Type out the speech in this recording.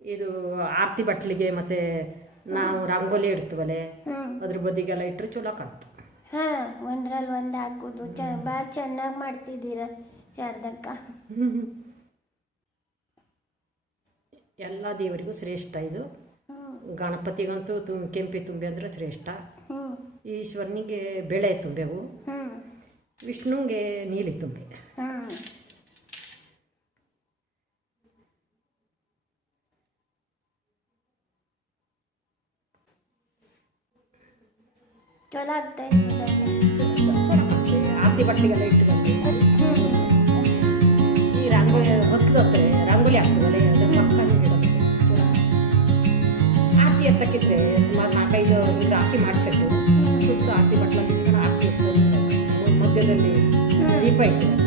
ಇದು ಆರತಿ ಬಟ್ಲಿಗೆ ಮತ್ತು ನಾವು ರಂಗೋಲಿ ಇಡ್ತೀವಲ್ಲೇ ಅದ್ರ ಬದಿಗೆಲ್ಲ ಇಟ್ಟರೆ ಚಲೋ ಕಾಣ್ತು. ಹಾಂ, ಒಂದ್ರಲ್ಲಿ ಒಂದು ಹಾಕೋದು ಭಾಳ ಚೆನ್ನಾಗಿ ಮಾಡ್ತಿದ್ದೀರ ಶಾರದಕ್ಕ. ಎಲ್ಲ ದೇವರಿಗೂ ಶ್ರೇಷ್ಠ ಇದು. ಗಣಪತಿಗಂತೂ ಕೆಂಪಿ ತುಂಬೆ ಅಂದರೆ ಶ್ರೇಷ್ಠ. ಈಶ್ವರನಿಗೆ ಬೆಳೆ ತುಂಬೆವು, ವಿಷ್ಣುವಿಗೆ ನೀಲಿ ತುಂಬೆ. ಚಲೋ ಆಗ್ತಾ ಇತ್ತು. ಆರತಿ ಬಟ್ಟೆಗೆಲ್ಲ ಇಟ್ಟುಕೊಂಡು ಈ ರಂಗೋಲಿ ಹೊಸಲು ಹತ್ರ ರಂಗೋಲಿ ಹಾಕ್ತೀವಲ್ಲ, ಅದ್ರ ಪಕ್ಕ ಇಡೋದು ಚಲೋ. ಆರತಿ ಎತ್ತಕ್ಕಿದ್ರೆ ಸುಮಾರು 4-5 ರಾಶಿ ಮಾಡ್ತಿರ್ತೀವಿ. ಸುತ್ತ ಆರತಿ ಬಟ್ಲಲ್ಲಿ ಇಟ್ಕೊಂಡು ಆರತಿ ಎತ್ತೋದು, ಮಧ್ಯದಲ್ಲಿ ದೀಪ ಇಟ್ಟಿರೋದು.